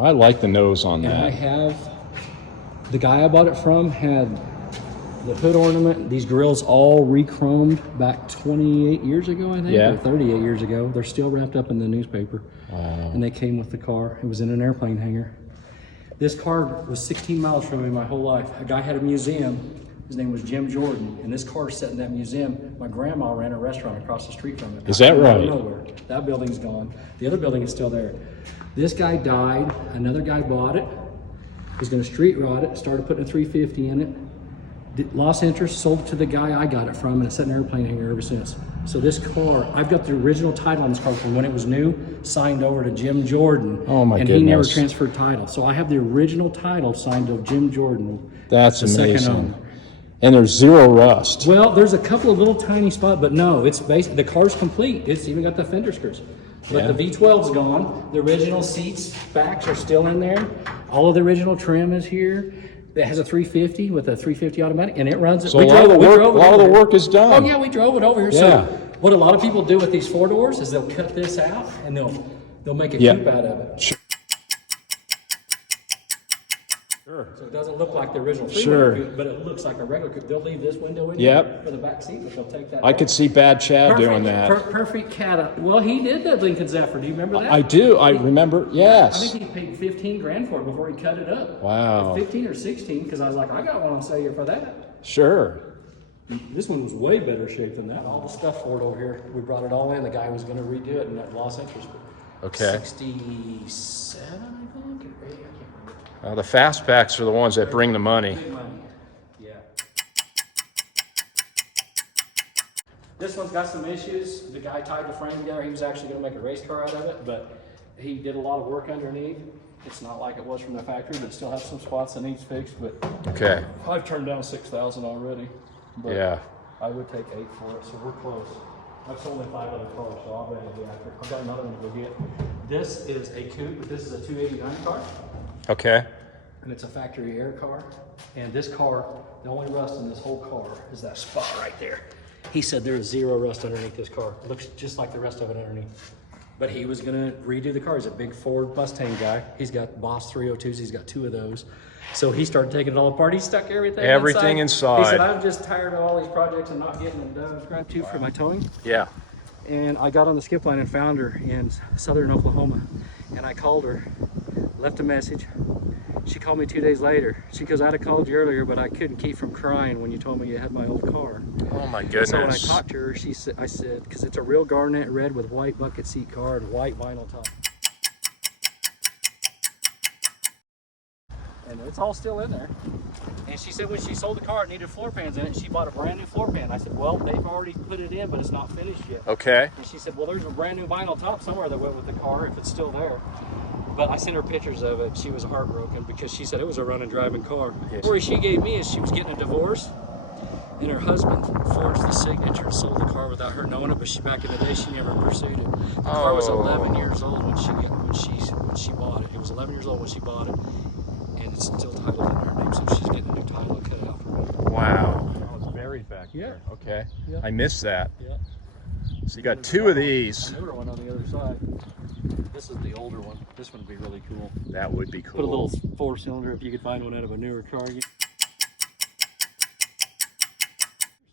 I like the nose on And that. I have, the guy I bought it from had the hood ornament, these grills all re-chromed back 28 years ago, I think, or 38 years ago. They're still wrapped up in the newspaper. Wow. And they came with the car. It was in an airplane hangar. This car was 16 miles from me my whole life. A guy had a museum. His name was Jim Jordan, and this car sat in that museum. My grandma ran a restaurant across the street from it. Is that right? Nowhere. That building's gone. The other building is still there. This guy died. Another guy bought it. Was going to street rod it. Started putting a 350 in it. Lost interest. Sold it to the guy I got it from, and it's sat in an airplane hangar ever since. So this car, I've got the original title on this car from when it was new, signed over to Jim Jordan. Oh my goodness. And he never transferred title. So I have the original title signed to Jim Jordan. That's the second amazing. owner. And there's zero rust. Well, there's a couple of little tiny spots, but no, it's basic. The car's complete. It's even got the fender skirts. But the V12's gone. The original seats, backs are still in there. All of the original trim is here. It has a 350 with a 350 automatic, and it runs it. So a lot of the work is done. Oh yeah, we drove it over here. Yeah. So what a lot of people do with these 4-doors is they'll cut this out and they'll make a coupe out of it. Sure. So it doesn't look like the original Sure. coupe, but it looks like a regular coupe. They'll leave this window in Yep. for the back seat, but they'll take that. I could see Bad Chad doing that. Perfect cat. Well, he did the Lincoln Zephyr. Do you remember that? I do. I remember. I Yes. think he paid 15 grand for it before he cut it up. Wow. 15 or 16, because I was like, I got one on sale here for that. Sure. This one was way better shape than that. All the stuff for it over here, we brought it all in. The guy was going to redo it and lost interest. Okay. 67, I think. Or 80, I can't remember. The fastbacks are the ones that bring the money. Big money. Yeah. This one's got some issues. The guy tied the frame together. He was actually going to make a race car out of it, but he did a lot of work underneath. It's not like it was from the factory, but it still has some spots that needs fixed. But Okay. I've turned down 6,000 already. But Yeah. I would take 8 for it, so we're close. I've sold 5 other cars, so I'll be after. I've got another one to go get. This is a coupe, but this is a 289 car. Okay. And it's a factory air car. And this car, the only rust in this whole car is that spot right there. He said there is 0 rust underneath this car. It looks just like the rest of it underneath. But he was gonna redo the car. He's a big Ford Mustang guy. He's got Boss 302s, he's got 2 of those. So he started taking it all apart. He stuck everything inside. He said, I'm just tired of all these projects and not getting them done. Grab 2 for my towing. Yeah. And I got on the skip line and found her in southern Oklahoma. And I called her, left a message. She called me 2 days later. She goes, I'd have called you earlier, but I couldn't keep from crying when you told me you had my old car. Oh my goodness. So when I talked to her, I said, because it's a real garnet red with white bucket seat car and white vinyl top. And it's all still in there. And she said when she sold the car, it needed floor pans in it. She bought a brand new floor pan. I said, well, they've already put it in, but it's not finished yet. Okay. And she said, well, there's a brand new vinyl top somewhere that went with the car if it's still there. But I sent her pictures of it. She was heartbroken because she said it was a running, driving car. The story she gave me is she was getting a divorce, and her husband forged the signature and sold the car without her knowing it. But back in the day, she never pursued it. The car was 11 years old when she bought it. It was 11 years old when she bought it, and it's still titled in her name. So she's getting a new title cut out for her. Wow. Oh, it's buried back there. Okay. Yeah. I missed that. Yeah. So you got 2 of these. A newer one on the other side. This is the older one. This one would be really cool. That would be cool. Put a little 4-cylinder if you could find one out of a newer car.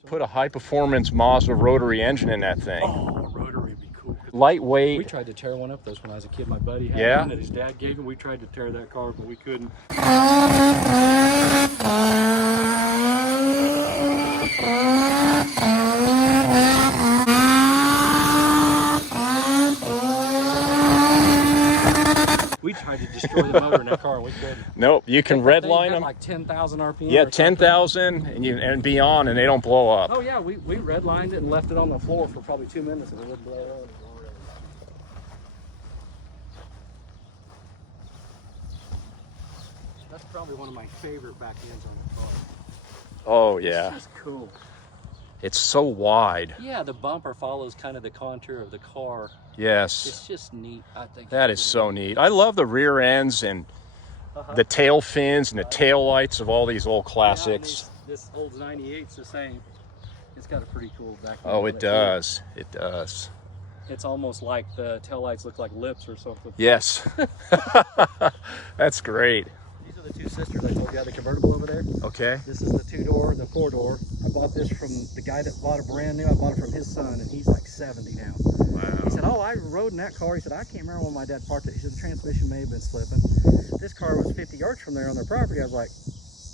Put a high-performance Mazda rotary engine in that thing. Oh, rotary would be cool. Lightweight. We tried to tear one up those when I was a kid. My buddy had Yeah? one that his dad gave him. We tried to tear that car, but we couldn't. We tried to destroy the motor in that car, and we couldn't. Nope, you can redline them. Like 10,000 RPM. Yeah, 10,000 and beyond, and they don't blow up. Oh yeah, we redlined it and left it on the floor for probably 2 minutes, and it wouldn't blow up. That's probably one of my favorite back ends on the car. Oh yeah. It's just cool. It's so wide. Yeah, the bumper follows kind of the contour of the car. Yes. It's just neat, I think. That is so neat. I love the rear ends and the tail fins and the tail lights of all these old classics. Yeah, this old 98's the same. It's got a pretty cool back end. Oh, it does. It does. It's almost like the taillights look like lips or something. Yes. That's great. These are the two sisters I told you had the convertible over there. Okay. This is the 2-door, the 4-door. I bought this from the guy that bought it brand new. I bought it from his son, and he's like 70 now. Wow. He said, oh, I rode in that car. He said, I can't remember when my dad parked it. He said, the transmission may have been slipping. This car was 50 yards from there on their property. I was like,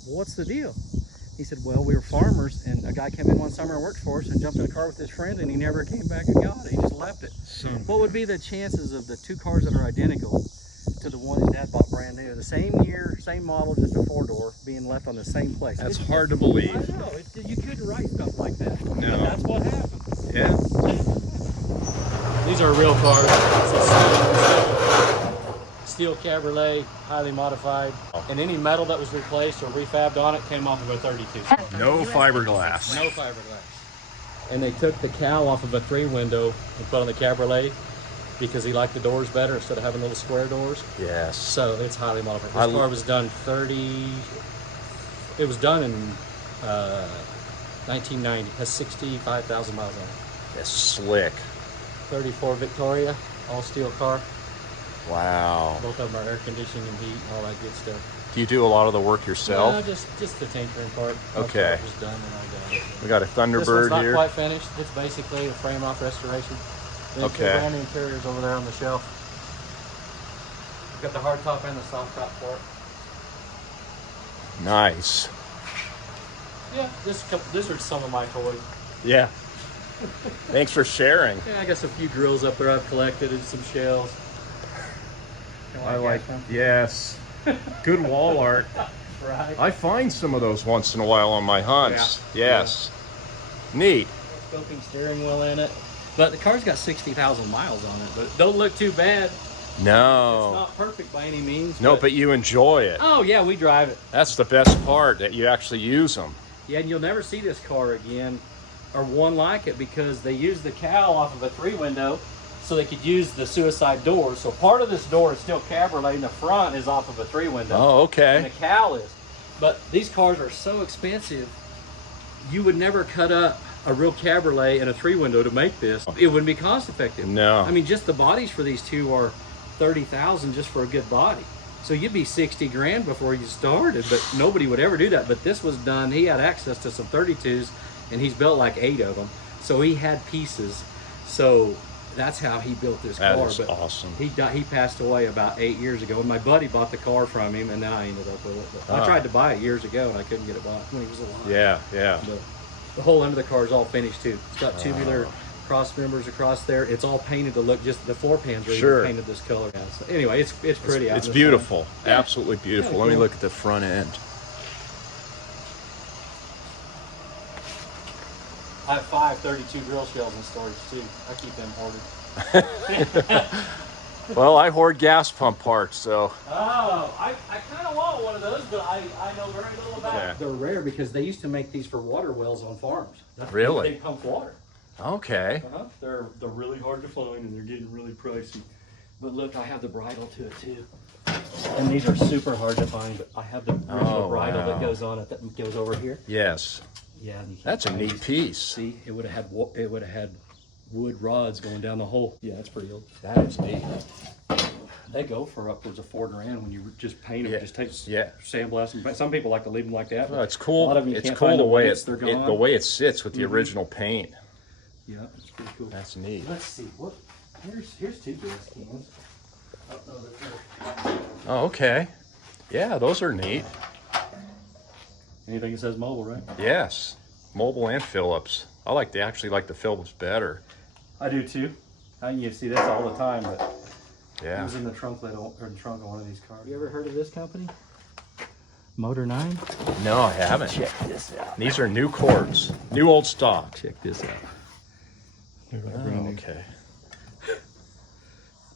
well, what's the deal? He said, well, we were farmers, and a guy came in one summer and worked for us and jumped in a car with his friend, and he never came back and got it. He just left it. What would be the chances of the two cars that are identical to the one his dad bought brand new, the same year, same model, just a 4-door, being left on the same place? That's hard to believe. I know. You couldn't write stuff like that. No. But that's what happened. Yeah. These are real cars. Steel cabriolet, highly modified. And any metal that was replaced or refabbed on it came off of a 32. No fiberglass. No fiberglass. And they took the cowl off of a 3-window and put on the cabriolet because he liked the doors better instead of having little square doors. Yes. So it's highly modified. This car was done it was done in 1990. Has 65,000 miles on it. It's slick. 34 Victoria, all steel car. Wow. Both of them are air conditioning and heat, all that good stuff. Do you do a lot of the work yourself? No, just the tinkering part. Okay. Just done and I got it. We got a This one's Thunderbird not here. quite finished. It's basically a frame off restoration. Then Okay. brand new interiors over there on the shelf. We've got the hard top and the soft top for it. Nice. Yeah, these are some of my toys. Yeah. Thanks for sharing. Yeah, I got some few grills up there I've collected and some shells. I like, yes. Good wall art. Right. I find some of those once in a while on my hunts. Yeah. Yes. Neat. Scoping steering wheel in it. But the car's got 60,000 miles on it, but it don't look too bad. No. It's not perfect by any means. No, but you enjoy it. Oh yeah, we drive it. That's the best part, that you actually use them. Yeah, and you'll never see this car again, or one like it, because they used the cowl off of a 3-window so they could use the suicide door. So part of this door is still cabriolet and the front is off of a 3-window. Oh, And okay. the cowl is. But these cars are so expensive, you would never cut up a real cabriolet and a 3-window to make this. It wouldn't be cost effective. No. I mean, just the bodies for these two are 30,000 just for a good body. So you'd be 60 grand before you started, but nobody would ever do that. But this was done, he had access to some 32s and he's built like 8 of them. So he had pieces. So that's how he built this That car. is But awesome. he passed away about 8 years ago, and my buddy bought the car from him, and now I ended up with it. But I tried to buy it years ago, and I couldn't get it bought when he was alive. Yeah, yeah. But the whole end of the car is all finished too. It's got tubular cross members across there. It's all painted to look, just the floor pans are Sure. even painted this color. Yeah, so anyway, it's pretty. out It's in the beautiful. sun. Yeah. Absolutely beautiful. Yeah, Let me cool. look at the front end. I have 5 32 grill shells in storage too. I keep them ordered. Well, I hoard gas pump parts, so. Oh, I kind of want one of those, but I know very little about Yeah. it. They're rare because they used to make these for water wells on farms. Really? They pump water. Okay. They're really hard to find and they're getting really pricey. But look, I have the bridle to it too. And these are super hard to find, but I have the original bridle wow. that goes on it, that goes over here. Yes. Yeah, and you can't That's a find neat these. piece. See, it would have had wood rods going down the hole. Yeah, it's pretty old. That is neat. They go for upwards of $4 grand when you just paint them. Yeah, Just take yeah. sandblast them. Some people like to leave them like that. Well, it's A cool. lot of them you It's can't cool find the way lights, they're gone. the way it sits with the original paint. Yeah, it's pretty cool. That's neat. Let's see. What? Here's 2 gas cans. Oh, no, they're- Oh, okay. Yeah, those are neat. Anything that says mobile, right? Yes. Mobile and Phillips. I actually like the Phillips better. I do too. You see this all the time, but it Yeah. was in the trunk of one of these cars. You ever heard of this company? Motor 9? No, I haven't. Check this out. These are new cords. New old stock. Check this out. Oh, okay.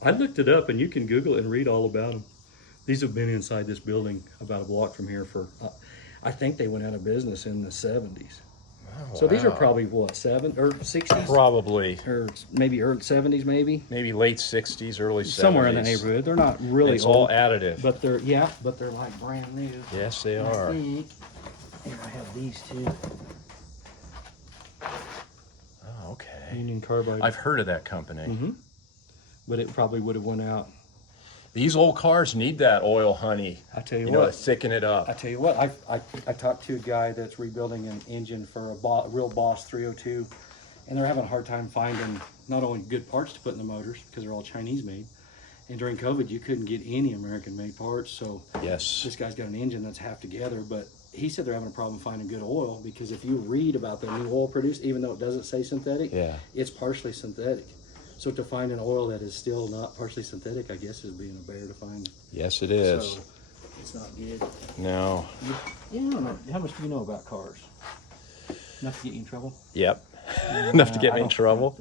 I looked it up, and you can Google it and read all about them. These have been inside this building about a block from here for, I think they went out of business in the 70s. Oh, So these are wow. probably what, 60s? Probably. Or maybe early 70s, maybe? Maybe late 60s, early 70s. Somewhere in the neighborhood. They're not really It's all old, additive. but they're like brand new. Yes, they I are. think. Here, I have these two. Oh, okay. Union Carbide. I've heard of that company. But it probably would have went out. These old cars need that oil, honey. I tell you know, to what. thicken it up. I tell you what. I talked to a guy that's rebuilding an engine for a real Boss 302, and they're having a hard time finding not only good parts to put in the motors because they're all Chinese made, and during COVID you couldn't get any American made parts. So Yes. this guy's got an engine that's half together, but he said they're having a problem finding good oil because if you read about the new oil produced, even though it doesn't say synthetic, it's partially synthetic. So to find an oil that is still not partially synthetic, I guess, is being a bear to find. Yes, it is. So it's not good. No. How much do you know about cars? Enough to get you in trouble? Yep. Enough to get me in trouble.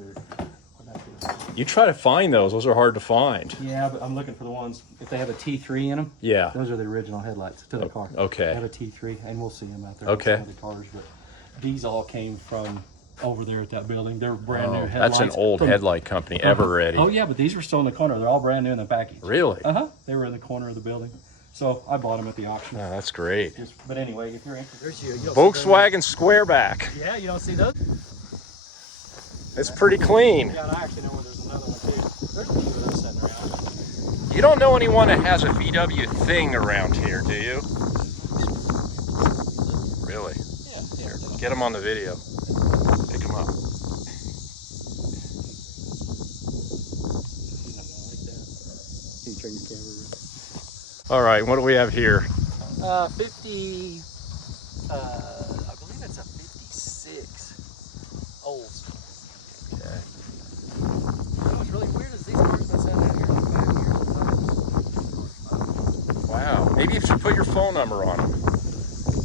You try to find those. Those are hard to find. Yeah, but I'm looking for the ones, if they have a T3 in them. Yeah. Those are the original headlights to the car. Okay. They have a T3, and we'll see them out there. Okay. On some of the cars, but these all came from over there at that building. They're brand new headlights. That's an old headlight company, Ever Ready. Oh yeah, but these were still in the corner. They're all brand new in the package. Really? They were in the corner of the building. So I bought them at the auction. Oh, that's great. But anyway, if you're interested, there's Volkswagen Squareback. Yeah, you don't see those? It's pretty clean. Yeah, and I actually know where there's another one too. There's a few of those sitting around. You don't know anyone that has a VW thing around here, do you? Really? Yeah. Here, get them on the video. Pick them up. Can you turn your camera around? All right, what do we have here? 50, I believe it's a 56 Olds. Okay. You know what's really weird is these cars been sitting out here like 5 years. Wow. Maybe you should put your phone number on them.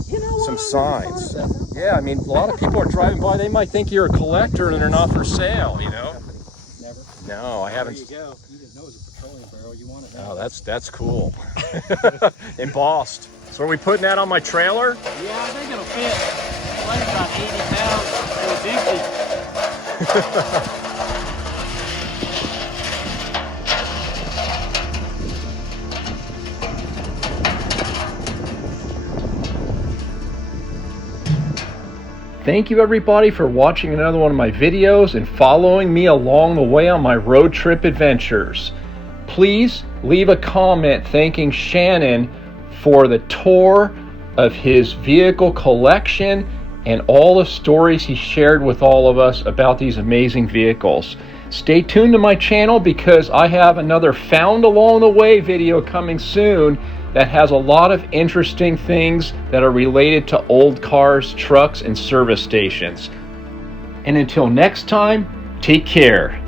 You know what? Some signs. Yeah, I mean, a lot of people are driving by. They might think you're a collector and they're not for sale, you know? Never. No, I haven't. There you go. You didn't know it was a petroleum barrel. You want it now. Oh, that's cool. Embossed. So are we putting that on my trailer? Yeah, I think it'll fit. It weighs about 80 pounds. It was empty. Thank you everybody for watching another one of my videos and following me along the way on my road trip adventures. Please leave a comment thanking Shannon for the tour of his vehicle collection and all the stories he shared with all of us about these amazing vehicles. Stay tuned to my channel because I have another Found Along the Way video coming soon that has a lot of interesting things that are related to old cars, trucks, and service stations. And until next time, take care.